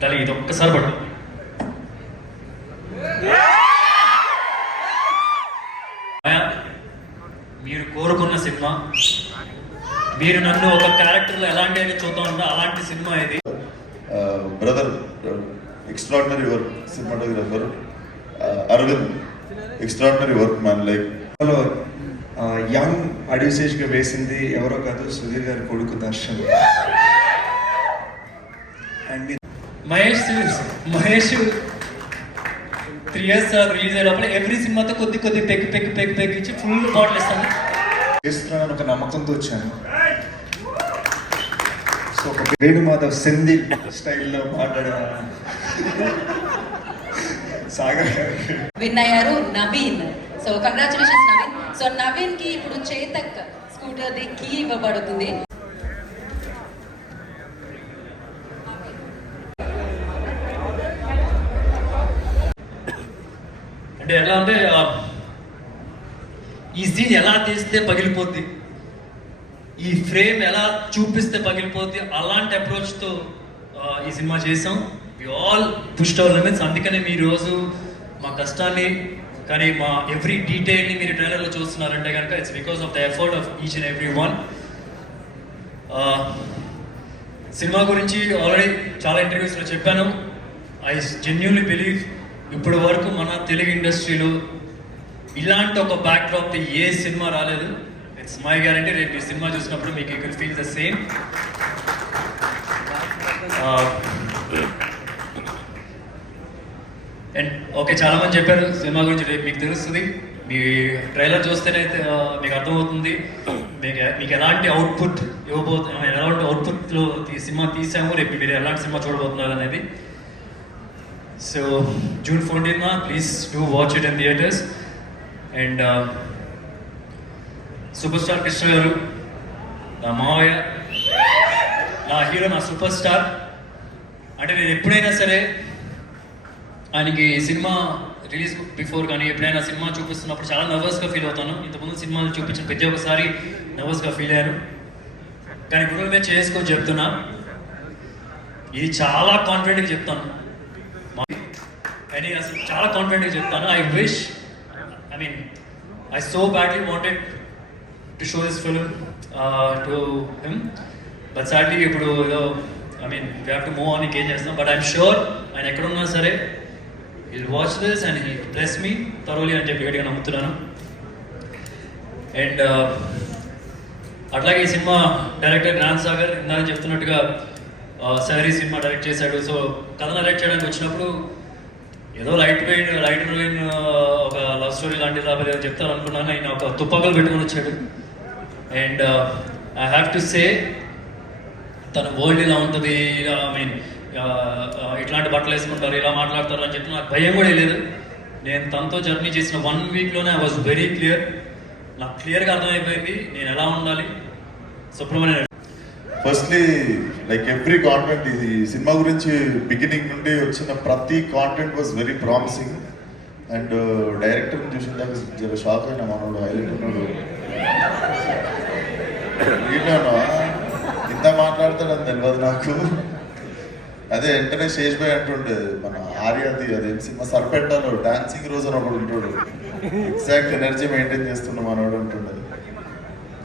తల్లి ఇది ఒక్కసారి పట్టు మీరు కోరుకున్న సినిమా మీరు నన్ను ఒక క్యారెక్టర్లో ఎలాంటి అని చూద్దాం ఉందో అలాంటి సినిమా ఇది. Brother extraordinary work cinematographer Aravind extraordinary work man like hello young అడ్యూసేజ్ వేసింది ఎవరో కాదు సుధీర్ గారి కొడుకు Darshan. Mahesh Mahesh three years release అయ్యేటప్పుడు ఎవ్రీ సినిమాతో కొద్ది కొద్ది పెక్కి పెక్కి పెక్కి పెక్కి ఇచ్చి ఫుల్ బాటిల్ ఇస్తాను చేస్తున్నానని ఒక నమ్మకంతో వచ్చాను. సో ఒక వేణుమాధవ్ సింధి స్టైల్లో మాట్లాడాను సాగర్. విన్ అయ్యారు Naveen. So congratulations Naveen. So నవీన్కి ఇప్పుడు చేతక్ స్కూటర్ ది కీ ఇవ్వబడుతుంది. అంటే ఎలా అంటే ఈ సీన్ ఎలా తీస్తే పగిలిపోద్ది? ఈ ఫ్రేమ్ ఎలా చూపిస్తే పగిలిపోద్ది? అలాంటి అప్రోచ్తో ఈ సినిమా చేసాం. We all pushed our limits అందుకనే మీ రోజు మా కష్టాన్ని కానీ మా ఎవ్రీ డీటెయిల్ని మీరు ట్రైలర్లో చూస్తున్నారంటే కనుక it's because of the effort of each and every one cinema గురించి ఆల్రెడీ చాలా ఇంటర్వ్యూస్లో చెప్పాను. ఐ జెన్యున్లీ బిలీవ్ ఇప్పటి వరకు మన తెలుగు ఇండస్ట్రీలో ఇలాంటి ఒక బ్యాక్ డ్రాప్ ఏ సినిమా రాలేదు. ఇట్స్ మై గ్యారంటీ రేపు ఈ సినిమా చూసినప్పుడు మీకు can feel the same and okay చాలా మంది చెప్పారు సినిమా గురించి రేపు మీకు తెలుస్తుంది. మీ ట్రైలర్ చూస్తేనే మీకు అర్థమవుతుంది. మీకు మీకు ఎలాంటి అవుట్పుట్ ఇవ్వబోతు ఎలాంటి అవుట్పుట్లో సినిమా తీసాము రేపు మీరు ఎలాంటి సినిమా చూడబోతున్నారు అనేది so June fourteen please do watch it in theatres and super star Krishna garu నా మావయ్య నా హీరో నా సూపర్ స్టార్ అంటే నేను ఎప్పుడైనా సరే ఆయనకి సినిమా రిలీజ్ బిఫోర్ కానీ ఎప్పుడైనా సినిమా చూపిస్తున్నప్పుడు చాలా నర్వస్గా ఫీల్ అవుతాను. ఇంతకుముందు సినిమాలు చూపించిన ప్రతి ఒక్కసారి నర్వస్గా ఫీల్ అయ్యాను. కానీ గురువు మీద చేసుకొని చెప్తున్నా. ఇది చాలా కాన్ఫిడెంట్గా చెప్తాను. అని అసలు చాలా కాన్ఫిడెంట్గా చెప్తాను. I wish I mean I so badly wanted to show this film to him but sadly ఇప్పుడు ఏదో I mean we have to move on ఇంకేం చేస్తాం. బట్ ఐఎమ్ షూర్ ఆయన ఎక్కడున్నా సరే will watch this and he bless me తరోలి అని చెప్పి గట్టిగా నమ్ముతున్నాను. అండ్ uh, అట్లాగే ఈ సినిమా డైరెక్టర్ జ్ఞాన్ సాగర్ ఇందాక చెప్తున్నట్టుగా uh, సహరీ సినిమా డైరెక్ట్ చేశాడు. సో కథ డైరెక్ట్ చేయడానికి వచ్చినప్పుడు ఏదో లైట్ పెయిన్ లైట్ పెయిన్ ఒక లవ్ స్టోరీ లాంటిది లేకపోతే ఏదో చెప్తాను అనుకున్నాను. ఆయన ఒక తుపాకులు పెట్టుకొని వచ్చాడు. And I have to say తన వరల్డ్ ఇలా ఉంటుంది ఐ మీన్ ఇట్లాంటి బట్టలు వేసుకుంటారు ఇలా మాట్లాడతారు అని చెప్పి నాకు భయం కూడా లేదు. నేను తనతో జర్నీ చేసిన వన్ వీక్లోనే ఐ వాజ్ వెరీ క్లియర్ నాకు క్లియర్గా అర్థమైపోయింది నేను ఎలా ఉండాలి. Subrahmanyam firstly like every content ఈ సినిమా గురించి బిగినింగ్ నుండి వచ్చిన ప్రతి content was very promising and director చూసిన దాకా జర షాక్ అయినా మనోడు హైలైట్ ఉన్నాడు. వీళ్ళను ఇంత మాట్లాడతాడని తెలియదు నాకు. అదే వెంటనే శేష్ భాయ్ అంటుండే మన ఆర్యాది అదేం సినిమా సర్పెట్టాలో డాన్సింగ్ రోజు అని ఒకడు ఉంటాడు. ఎగ్జాక్ట్ ఎనర్జీ మెయింటైన్ చేస్తున్న మనోడు అంటుండే.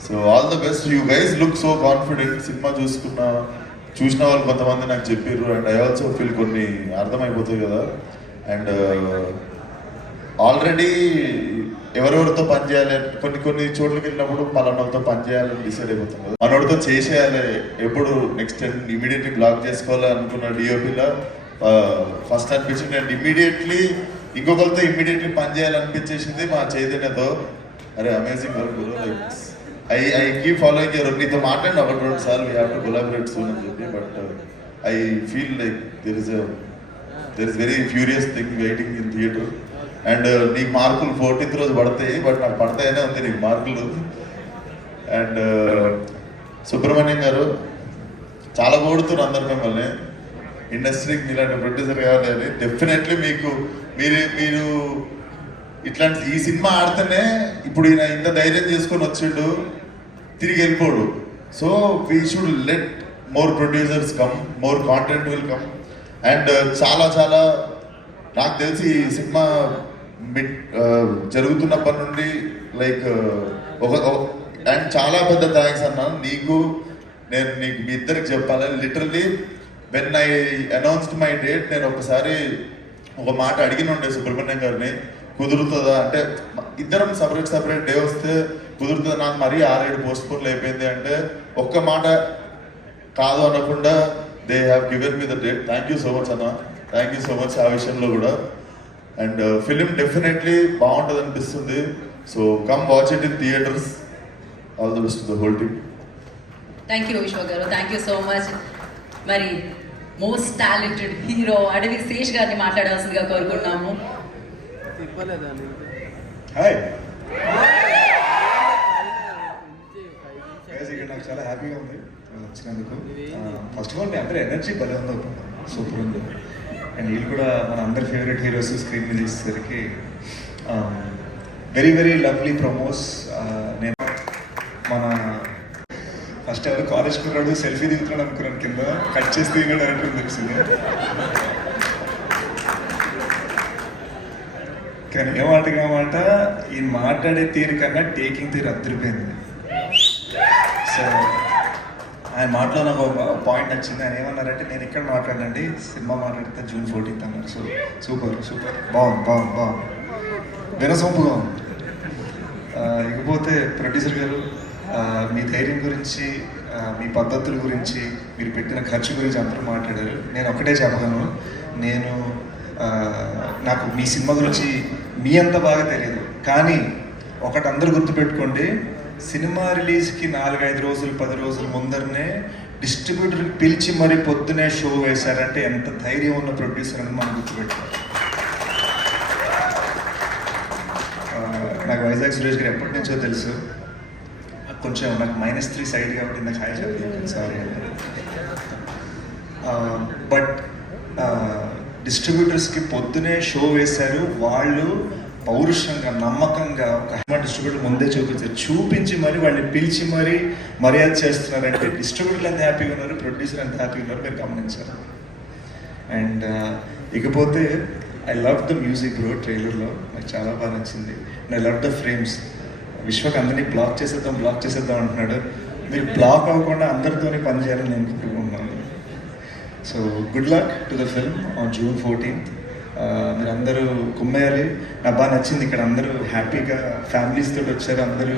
So all the best you guys look so confident cinema చూసుకున్న చూసిన వాళ్ళు కొంతమంది నాకు చెప్పారు అండ్ ఐ ఆల్సో ఫీల్ కొన్ని అర్థమైపోతాయి కదా. అండ్ ఆల్రెడీ uh, ఎవరెవరితో పని చేయాలి కొన్ని కొన్ని చోట్లకి వెళ్ళినప్పుడు పలానాతో పని చేయాలని డిసైడ్ అయిపోతాం కదా. మనోడితో చేసేయాలి. ఎప్పుడు నెక్స్ట్ ఇమీడియట్లీ బ్లాక్ చేసుకోవాలి అనుకున్న డిఓపిలో ఫస్ట్ అనిపించింది. అండ్ ఇమీడియట్లీ ఇంకొకరితో ఇమీడియట్లీ పని చేయాలనిపించేసింది మా చైతన్యతో. అరే amazing work I I keep following your నీతో మాట్లాడిన ఒకటి రెండు సార్లు we have to collaborate soon అని చెప్పి but I feel like there is there is very furious thing waiting in theatre and నీకు మార్కులు ఫోర్టీన్త్ రోజు పడతాయి బట్ నాకు పడతాయనే ఉంది నీకు మార్కులు. అండ్ uh, సుబ్రహ్మణ్యం గారు చాలా కోడుతున్నారు అందరు మిమ్మల్ని. ఇండస్ట్రీకి మీలాంటి ప్రొడ్యూసర్ కావాలి. అని డెఫినెట్లీ మీకు మీరు మీరు ఇట్లాంటి ఈ సినిమా ఆడితేనే ఇప్పుడు ఈయన ఇంత ధైర్యం చేసుకొని వచ్చిండు. తిరిగి వెళ్ళిపోడు. So we should let more producers come more content will come and చాలా చాలా నాకు తెలిసి ఈ సినిమా మిట్ జరుగుతున్నప్పటి నుండి లైక్ uh, ఒక అండ్ చాలా పెద్ద థ్యాంక్స్ అన్నాను నీకు నేను నీకు మీ ఇద్దరికి చెప్పాలి? Literally when I announced my date నేను ఒకసారి ఒక మాట అడిగిన ఉండే సుబ్రహ్మణ్యం గారిని కుదురుతుందా? అంటే ఇద్దరం సపరేట్ సపరేట్ డే వస్తే కుదురుతుందా నాకు మరీ ఆరేడు పోస్ట్ పోన్లు అయిపోయింది అంటే ఒక్క మాట కాదు అనకుండా they have given me the date thank you so much అన్న. థ్యాంక్ యూ సో మచ్ ఆ విషయంలో కూడా. అండ్ ఫిలిం డెఫినెట్లీ బాగుంటుంది అనిపిస్తుంది. So come watch it in theatres all the best the whole team thank you Vishwa garu. Thank you so much మరి most talented hero Adivi Sesh గారిని మాట్లాడాల్సిందిగా కోరుకుంటున్నాము. Hi Guys, ఇక్కడ నాకు చాలా హ్యాపీగా ఉంది. వచ్చినందుకు. ఫస్ట్ ఆఫ్ ఆల్ మీ అందరి ఎనర్జీ భలే ఉంది సూపర్ ఉంది. అండ్ వీళ్ళు కూడా మన అందరి ఫేవరెట్ హీరోస్ స్క్రీన్ మీద ఇచ్చేసరికి వెరీ వెరీ లవ్లీ ప్రమోస్ నేను మన ఫస్ట్ ఎవరు కాలేజ్ కుర్రాడు సెల్ఫీ దిగుతున్నాడు అనుకున్నాను కింద. కట్ చేసి దిగిన డైరెక్టర్ తెలిసింది కానీ ఏమాటగా మాట ఈ మాట్లాడే తీరు కన్నా టేకింగ్ తీరు అద్దరిపోయింది. సో ఆయన మాటలో నాకు ఒక పాయింట్ నచ్చింది. ఆయన ఏమన్నారంటే నేను ఎక్కడ మాట్లాడండి సినిమా మాట్లాడితే జూన్ ఫోర్టీన్త్ అన్నారు. So super super. బాగుంది బాగుంది బాగుంది. వినసొంపుగా ఉంది. ఇకపోతే ప్రొడ్యూసర్ గారు మీ ధైర్యం గురించి మీ పద్ధతుల గురించి మీరు పెట్టిన ఖర్చు గురించి అందరూ మాట్లాడారు. నేను ఒకటే చెప్పగలను. నేను నాకు మీ సినిమా గురించి మీ అంత బాగా తెలియదు కానీ ఒకటి అందరూ గుర్తుపెట్టుకోండి. సినిమా రిలీజ్కి నాలుగైదు రోజులు పది రోజుల ముందరనే డిస్ట్రిబ్యూటర్కి పిలిచి మరీ పొద్దునే షో వేశారంటే ఎంత ధైర్యం ఉన్న ప్రొడ్యూసర్ అని మనం గుర్తుపెట్టారు నాకు వైజాగ్ సురేష్ గారు ఎప్పటి నుంచో తెలుసు. కొంచెం నాకు మైనస్ త్రీ సైడ్ కాబట్టి నాకు హాయ్ చెప్పి సారీ బట్ డిస్ట్రిబ్యూటర్స్కి పొద్దునే షో వేశారు. వాళ్ళు పౌరుషంగా నమ్మకంగా ఒక డిస్ట్రిబ్యూటర్ ముందే చూపించారు. చూపించి మరి వాళ్ళని పిలిచి మరి మర్యాద చేస్తున్నారంటే డిస్ట్రిబ్యూటర్లు ఎంత హ్యాపీగా ఉన్నారు ప్రొడ్యూసర్ ఎంత హ్యాపీగా ఉన్నారు మీరు గమనించారు అండ్ uh, ఇకపోతే I love the music bro ట్రైలర్లో నాకు చాలా బాగా నచ్చింది. I love the frames Vishwak అందరినీ బ్లాక్ చేసేద్దాం బ్లాక్ చేసేద్దాం అంటున్నాడు. మీరు బ్లాక్ అవ్వకుండా అందరితోనే పనిచేయాలని నేను కోరుకుంటున్నాను. So good luck to the film on June fourteenth మీరు అందరూ కుమ్మేయాలి. నాకు బాగా నచ్చింది ఇక్కడ అందరూ హ్యాపీగా ఫ్యామిలీస్ తోటి వచ్చారు. అందరూ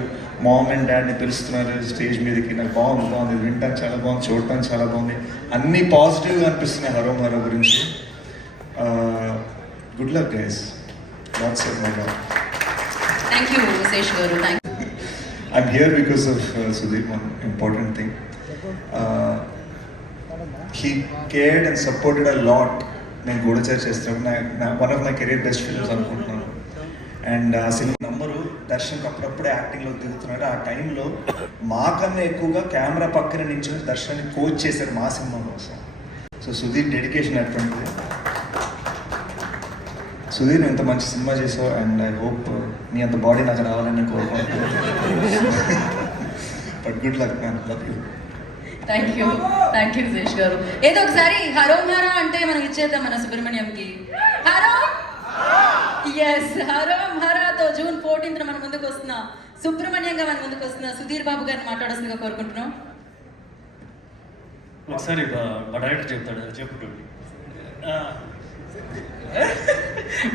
మామ్ అండ్ డాడ్ని పిలుస్తున్నారు స్టేజ్ మీదకి. నాకు బాగుంది బాగుంది. వినటానికి చాలా బాగుంది చూడటానికి చాలా బాగుంది. అన్నీ పాజిటివ్గా అనిపిస్తున్నాయి హరో మరో గురించి. Good luck guys lots of my god thank you Sesh garu. Thank I'm here because of uh, Sudeep, one important thing. Uh, he cared and supported a lot నేను గూఢచారి చేస్తాను నా one of my career best films అనుకుంటున్నాను. And ఆ సినిమా number దర్శన్కి అప్పుడప్పుడే యాక్టింగ్లో దిగుతున్నాడు. ఆ టైంలో మాకన్నా ఎక్కువగా కెమెరా పక్కన నించుని దర్శన్ని కోచ్ చేశారు మా సినిమా కోసం సో సుధీర్ డెడికేషన్ అటువంటిది. సుధీర్ ఎంత మంచి సినిమా చేసావు అండ్ ఐ హోప్ నీ అంత బాడీ నాకు రావాలని కోరుకుంటున్నాను. But good luck man love you thank you thank you Shesh గారు. ఏదో ఒకసారి హరోం హరా అంటే మనం ఇచ్చేద్దాం మన సుబ్రహ్మణ్యంకి. హరో? ఎస్ హరోం హరాతో జూన్ ఫోర్టీన్త్ మన ముందుకు వస్తున్న సుబ్రహ్మణ్యంగా మన ముందుకు వస్తున్న సుధీర్ బాబు గారిని మాట్లాడాల్సిందిగా కోరుకుంటున్నాం. ఒకసారి మా డైరెక్టర్ చెప్తాడు అది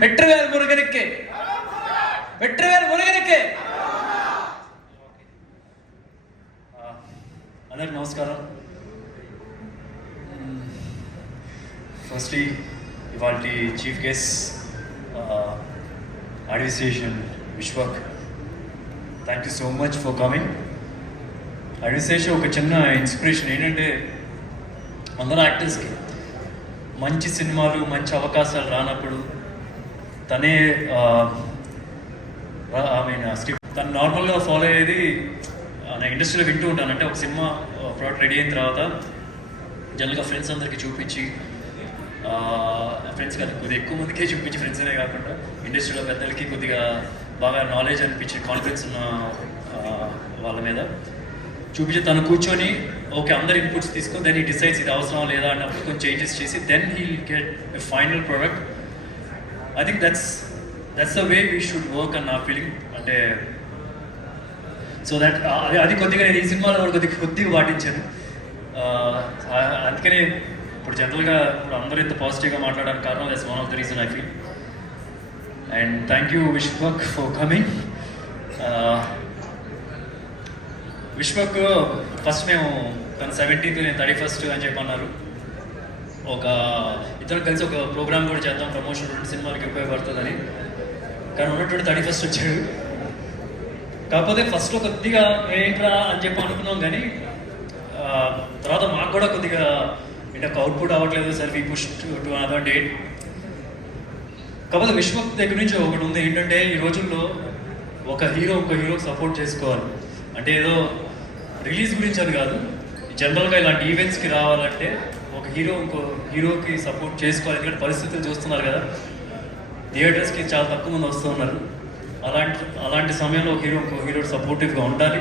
వెట్రవేల్ మురుగనిక్కే. వెట్రవేల్ మురుగనిక్కే. అందరికి నమస్కారం. ఫస్ట్లీ ఇవాళ chief guest administration Vishwak thank you so much for coming administration ఒక చిన్న ఇన్స్పిరేషన్ ఏంటంటే అందరూ యాక్టర్స్కి మంచి సినిమాలు మంచి అవకాశాలు రానప్పుడు తనే ఐ మీన్ స్క్రిప్ట్ తను నార్మల్గా ఫాలో అయ్యేది ఆ, నేను ఇండస్ట్రీలో వింటూ ఉంటాను. అంటే ఒక సినిమా ప్రోడక్ట్ రెడీ అయిన తర్వాత జనరల్గా ఫ్రెండ్స్ అందరికీ చూపించి ఫ్రెండ్స్ కాదు కొద్దిగా ఎక్కువ మందికే చూపించి ఫ్రెండ్స్ అనే కాకుండా ఇండస్ట్రీలో పెద్దలకి కొద్దిగా బాగా నాలెడ్జ్ అనిపించి కాన్ఫిడెన్స్ ఉన్న వాళ్ళ మీద చూపించి తను కూర్చొని ఓకే అందరి ఇన్పుట్స్ తీసుకొని దెన్ ఈ డిసైడ్స్ ఇది అవసరం లేదా అన్నప్పుడు కొంచెం చేంజెస్ చేసి then he get a final product I think that's that's the way we should work అన్న నా ఫీలింగ్ అంటే సో దట్ uh, అది అది కొద్దిగా నేను ఈ సినిమాలో కూడా కొద్దిగా కొద్దిగా పాటించాను. Uh, అందుకనే ఇప్పుడు జనరల్గా ఇప్పుడు అందరూ ఇంత పాజిటివ్గా మాట్లాడడానికి కారణం that's one of the reason I feel and thank you Vishwak for coming Vishwak first మేము తన సెవెంటీన్త్ నేను థర్టీ ఫస్ట్ అని చెప్పి అన్నారు. ఒక ఇద్దరు కలిసి ఒక ప్రోగ్రామ్ కూడా చేద్దాం ప్రమోషన్ రెండు సినిమాలకి ఉపయోగపడుతుందని. కానీ ఉన్నటువంటి థర్టీ ఫస్ట్ వచ్చాడు. కాకపోతే ఫస్ట్లో కొద్దిగా ఏంట్రా అని చెప్పి అనుకున్నాం కానీ తర్వాత మాకు కూడా కొద్దిగా అంటే అవుట్పుట్ అవ్వట్లేదు sir we push to other date కాకపోతే విశ్వక్ దగ్గర నుంచి ఒకటి ఉంది ఏంటంటే ఈ రోజుల్లో ఒక హీరో ఒక హీరోకి సపోర్ట్ చేసుకోవాలి. అంటే ఏదో రిలీజ్ గురించి అని కాదు జనరల్గా ఇలాంటి ఈవెంట్స్కి రావాలంటే ఒక హీరో ఇంకో హీరోకి సపోర్ట్ చేసుకోవాలి ఎందుకంటే పరిస్థితులు చూస్తున్నారు కదా. థియేటర్స్కి చాలా తక్కువ మంది వస్తున్నారు అలాంటి అలాంటి సమయంలో హీరో హీరో సపోర్టివ్గా ఉండాలి.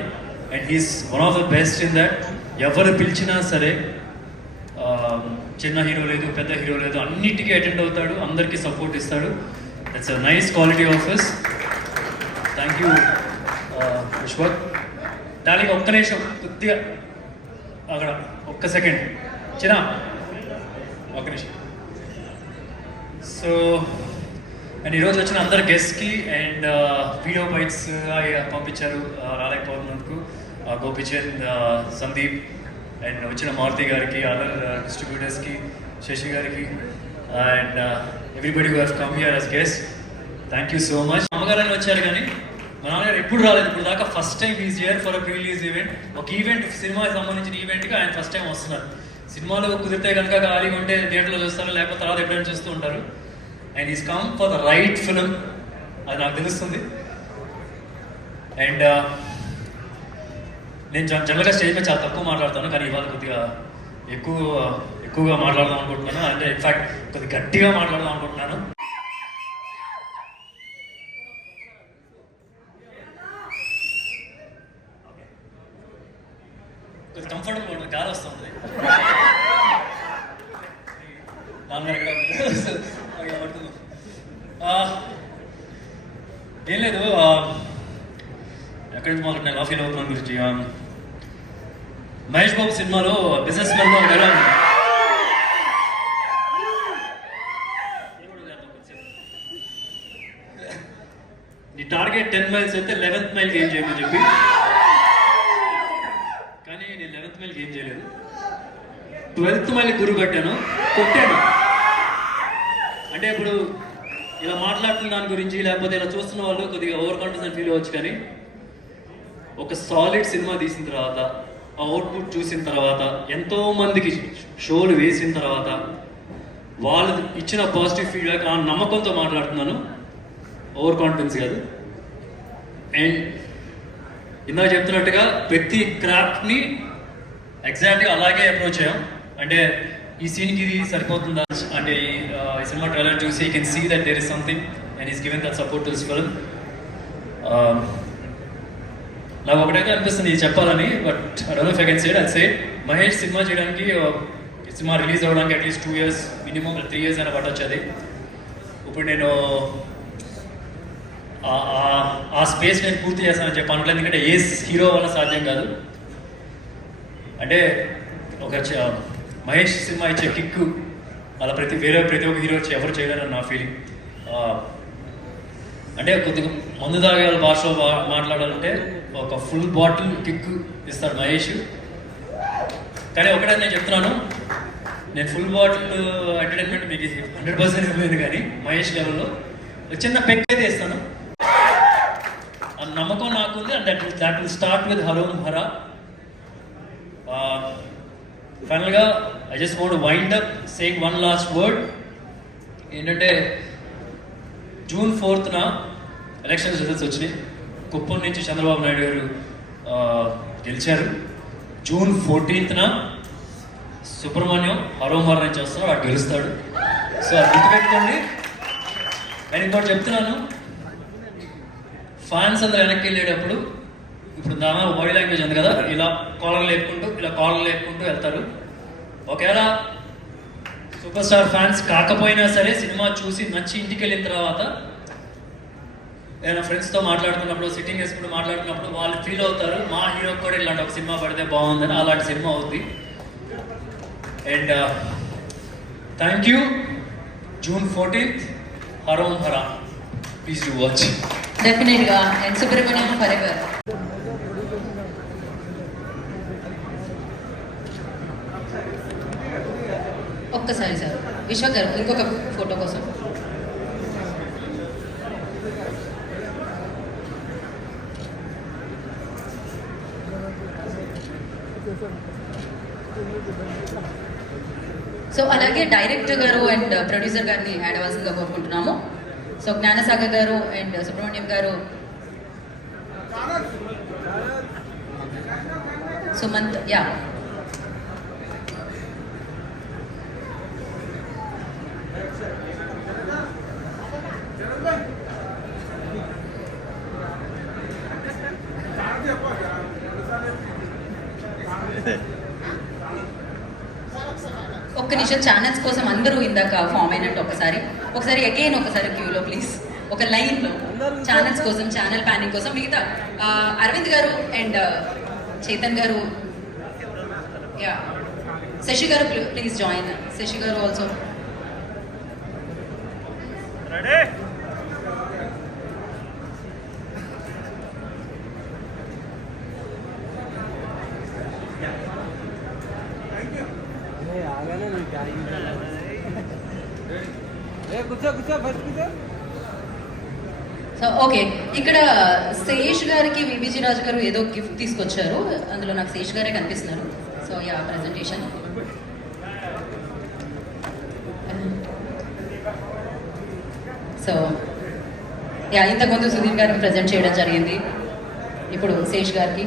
And he's one of the best in that ఎవరు పిలిచినా సరే చిన్న హీరో లేదు పెద్ద హీరో లేదు అన్నిటికీ అటెండ్ అవుతాడు అందరికీ సపోర్ట్ ఇస్తాడు. It's a nice quality of thank you Vishwak దానికి ఒక్క నిమిషం కొద్దిగా అక్కడ ఒక్క సెకండ్. చిన్న ఒక నిమిషం. సో అండ్ ఈరోజు వచ్చిన అందరు గెస్ట్కి అండ్ వీడియో బైట్స్ పంపించారు uh, రాలేకపోతున్నందుకు uh, Gopichand uh, Sandeep and వచ్చిన మారుతి గారికి అదర్ డిస్ట్రిబ్యూటర్స్కి శశి గారికి and everybody who come here as guest thank you so much అమ్మగారు వచ్చారు కానీ మా నాన్నగారు ఎప్పుడు రాలేదు. ఇప్పుడు దాకా first time is year for a release event ఒక ఈవెంట్ సినిమాకి సంబంధించిన ఈవెంట్కి ఆయన ఫస్ట్ టైం వస్తున్నారు. సినిమాలో కుదిరితే కనుక ఖాళీగా ఉంటే థియేటర్లో చూస్తారు లేకపోతే తర్వాత ఎప్పుడైనా చూస్తూ ఉంటారు. And is come for the right film అది నాకు తెలుస్తుంది. అండ్ uh, నేను జనరల్గా స్టేజ్ మీద చాలా తక్కువ మాట్లాడతాను కానీ ఇవాళ కొద్దిగా ఎక్కువ ఎక్కువగా మాట్లాడదాం అనుకుంటున్నాను. అంటే ఇన్ఫాక్ట్ కొద్దిగా గట్టిగా మాట్లాడదాం అనుకుంటున్నాను కొద్దిగా కంఫర్టబుల్ ఉంటుంది గాలి వస్తుంది నాన్నగారు ఇక్కడ ఉన్నారు. అక్కడ పడుతున్నాం. ఆ, ఏం లేదు ఆ, ఎక్కడి నుంచి మొదలు నేను ఫీల్ అవుతున్నాను గురించి ఆ, మహేష్ బాబు సినిమాలో బిజినెస్ మ్యాన్లో ఒక డైలాగ్ ఉంది. నీ టార్గెట్ టెన్ మైల్స్ అయితే లెవెన్త్ మైల్ ఏం చేయమని చెప్పి. కానీ నేను లెవెన్త్ మైల్కి ఏం చేయలేదు. ట్వెల్త్ మైల్ గురువు కట్టాను కొట్టాను. అంటే ఇప్పుడు ఇలా మాట్లాడుతున్న దాని గురించి లేకపోతే ఇలా చూస్తున్న వాళ్ళు కొద్దిగా ఓవర్ కాన్ఫిడెన్స్ ఫీల్ అవ్వచ్చు కానీ ఒక సాలిడ్ సినిమా తీసిన తర్వాత ఆ అవుట్పుట్ చూసిన తర్వాత ఎంతో మందికి షోలు వేసిన తర్వాత వాళ్ళు ఇచ్చిన పాజిటివ్ ఫీడ్బ్యాక్ ఆ నమ్మకంతో మాట్లాడుతున్నాను. ఓవర్ కాన్ఫిడెన్స్ కాదు. అండ్ ఇందాక చెప్తున్నట్టుగా ప్రతి క్రాఫ్ట్ని ఎగ్జాక్ట్గా అలాగే అప్రోచ్ అయ్యాం. అంటే ఈ సీన్కి ఇది సరిపోతుందా? అంటే ఈ సినిమా ట్రైలర్ చూసి you can see that there is something and is given that support to this film నాకు ఒకటైతే అనిపిస్తుంది ఇది చెప్పాలని but I if I can said అది సే మహేష్ సినిమా చేయడానికి ఈ సినిమా రిలీజ్ అవ్వడానికి at least two years minimum three years అయినా పట్టొచ్చు అది. ఇప్పుడు నేను ఆ- స్పేస్ నేను పూర్తి చేస్తానని చెప్పి అనుకోలేదు. ఎందుకంటే ఏ హీరో వల్ల సాధ్యం కాదు. అంటే ఒక చ- మహేష్ సినిమా ఇచ్చే కిక్ అలా ప్రతి వేరే ప్రతి ఒక్క హీరో వచ్చి ఎవరు చేయలేరని నా ఫీలింగ్ అంటే కొద్దిగా మందు తాగే భాషలో మా- మాట్లాడాలంటే ఒక ఫుల్ బాటిల్ కిక్ ఇస్తాడు మహేష్. కానీ ఒకటే నేను చెప్తున్నాను. నేను ఫుల్ బాటిల్ ఎంటర్టైన్మెంట్ మీకు హండ్రెడ్ పర్సెంట్ ఇవ్వలేదు కానీ మహేష్ లెవెల్లో చిన్న పెక్ అయితే ఇస్తాను నమ్మకం నాకు ఉంది and that that will start with Harom Hara ఫైనల్గా I just want wind up saying one last word ఏంటంటే జూన్ ఫోర్త్న ఎలక్షన్ రిజల్ట్స్ వచ్చినాయి. కుప్పం నుంచి చంద్రబాబు నాయుడు గారు గెలిచారు. జూన్ ఫోర్టీన్త్న సుబ్రహ్మణ్యం హరోమర్ నుంచి వస్తాడు వాడు గెలుస్తాడు. సో అది గుర్తుపెట్టుకోండి. నేను ఇంకోటి చెప్తున్నాను. ఫ్యాన్స్ అందరు వెనక్కి వెళ్ళేటప్పుడు ఇప్పుడు దాదాపు బాడీ లాంగ్వేజ్ ఉంది కదా ఇలా కాలర్ లేపుకుంటూ ఇలా కాలర్ లేపుకుంటూ వెళ్తారు. ఒకవేళ సూపర్ స్టార్ ఫ్యాన్స్ కాకపోయినా సరే సినిమా చూసి నచ్చి ఇంటికి వెళ్ళిన తర్వాత ఏదైనా ఫ్రెండ్స్తో మాట్లాడుతున్నప్పుడు సిట్టింగ్ వేసుకుంటూ మాట్లాడుతున్నప్పుడు వాళ్ళు ఫీల్ అవుతారు మా హీరో కూడా ఇలాంటి ఒక సినిమా పడితే బాగుందని అలాంటి సినిమా అవుద్ది. And thank you June fourteenth Harom Hara please you watch డెఫినెట్గా అండ్ సుబ్రహ్మణ్యం ఫర్ ఎవర్ ఒక్కసారి సార్ విశ్వ గారు ఇంకొక ఫోటో కోసం. సో అలాగే డైరెక్టర్ గారు అండ్ ప్రొడ్యూసర్ గారిని యాడ్ అవ్వాల్సిందిగా కోరుకుంటున్నాము. So Gnanasagar garu and Subrahmanyam garu. Sumanth yeah. ఒక్క నిమిషం ఛానల్స్ కోసం అందరూ ఇందాక ఫామ్ అయినట్టు ఒకసారి. ఒకసారి అగైన్ ఒకసారి క్యూలో ప్లీజ్ ఒక లైన్లో ఛానల్స్ కోసం ఛానల్ ప్యానింగ్ కోసం. మిగతా అరవింద్ గారు అండ్ చేతన్ గారు యా శశి గారు ప్లీజ్ జాయిన్ శశి గారు ఆల్సో రెడీ ఓకే. ఇక్కడ శేష్ గారికి విబిజీ రాజు గారు ఏదో గిఫ్ట్ తీసుకొచ్చారు. అందులో నాకు శేష్ గారే కనిపిస్తున్నారు. So yeah presentation so yeah ఇంతకుముందు సుధీర్ గారిని ప్రజెంట్ చేయడం జరిగింది. ఇప్పుడు శేష్ గారికి.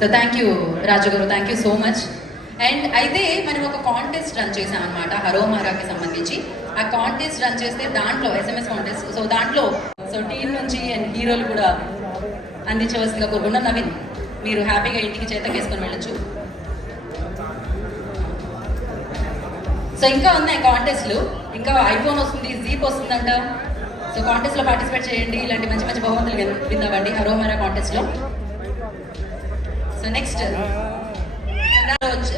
So thank you Raju garu. Thank you so much and అయితే మనం ఒక కాంటెస్ట్ రన్ చేసాం అనమాట హరోమారాకి సంబంధించి. ఆ కాంటెస్ట్ రన్ చేస్తే దాంట్లో ఎస్ఎంఎస్ కాంటెస్ట్ సో దాంట్లో సో టీం నుంచి అండ్ హీరోలు కూడా అందించవలసిందిగా కోరుకున్నాం నవీన్ మీరు హ్యాపీగా ఇంటికి చేతకేసుకొని వెళ్ళొచ్చు. సో ఇంకా ఉన్నాయి కాంటెస్ట్లు ఇంకా ఐఫోన్ వస్తుంది జీప్ వస్తుందంట. సో కాంటెస్ట్లో పార్టిసిపేట్ చేయండి. ఇలాంటి మంచి మంచి బహుమతులు విన్- విందామండి కాంటెస్ట్లో సో నెక్స్ట్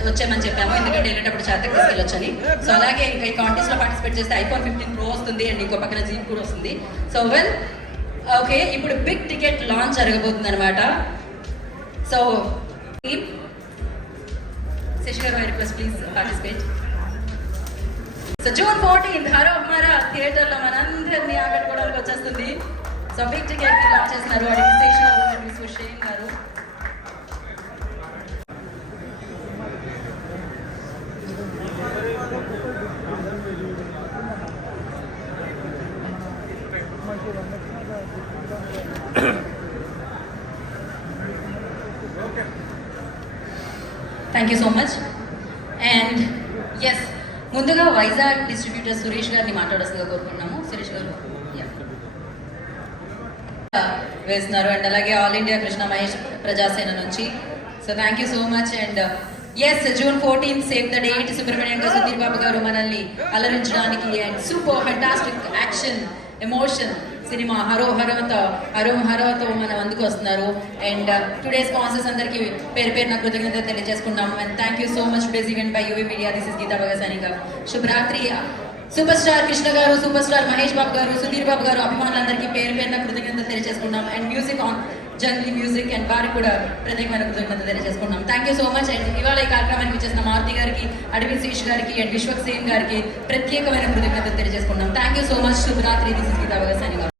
వచ్చామని చెప్పాము. ఎందుకంటే వెళ్ళేటప్పుడు చేతకు తీసుకెళ్ళొచ్చని సో అలాగే ఇంకా ఈ కాంటెస్ట్లో పార్టిసిపేట్ చేస్తే ఐఫోన్ ఫిఫ్టీన్ ప్రో వస్తుంది అండ్ ఇంకో పక్కన జీప్ కూడా వస్తుంది. సో వెల్ ఓకే ఇప్పుడు బిగ్ టికెట్ లాంచ్ జరగబోతుంది అనమాట so Sasi garu request please participate so June fourteenth harrow హమారా థియేటర్లో మనందరినీ ఆకట్టుకోవడానికి వచ్చేస్తుంది. సో బిగ్ టికెట్ లాంచ్ చేస్తున్నారు అడిగి శేష్ గారు మరియు Sushen garu thank you so much and yes ముందుగా వైజాగ్ డిస్ట్రిబ్యూటర్ సురేష్ గారిని మాట్లాడాల్సిందిగా కోరుకున్నాము సురేష్ గారు వేస్తున్నారు. అండ్ అలాగే ఆల్ ఇండియా కృష్ణ మహేష్ ప్రజాసేన నుంచి. So thank you so much and yes June fourteen save the date Subrahmanyam గారు సుధీర్ బాబు గారు మనల్ని అలరించడానికి and super fantastic action emotion cinema Haro హరోతో Haro హరోతో మన అందుకు వస్తున్నారు. అండ్ టుడే స్పాన్సర్స్ అందరికి పేరు పేరున కృతజ్ఞత తెలియజేసుకున్నాము and thank you so much today's event by UV media this is Geetha Bhagasani garu శుభరాత్రి super star Krishna గారు సూపర్ స్టార్ మహేష్ బాబు గారు సుధీర్ బాబు గారు అభిమానులందరికీ పేరు పేరున కృతజ్ఞత తెలియజేసుకున్నాం and music on Jungli music and వారికి కూడా ప్రత్యేకమైన కృతజ్ఞత తెలియజేసుకున్నాం thank you so much and ఇవాళ ఈ కార్యక్రమానికి వచ్చేసిన మారుతి గారికి అడవి శేష్ గారికి అండ్ విశ్వక్ సేన్ గారికి ప్రత్యేకమైన కృతజ్ఞత తెలియజేసుకున్నాం థ్యాంక్ యూ సో మచ్ శుభరాత్రి దిస్ ఇస్ గీతా భగసాని గారు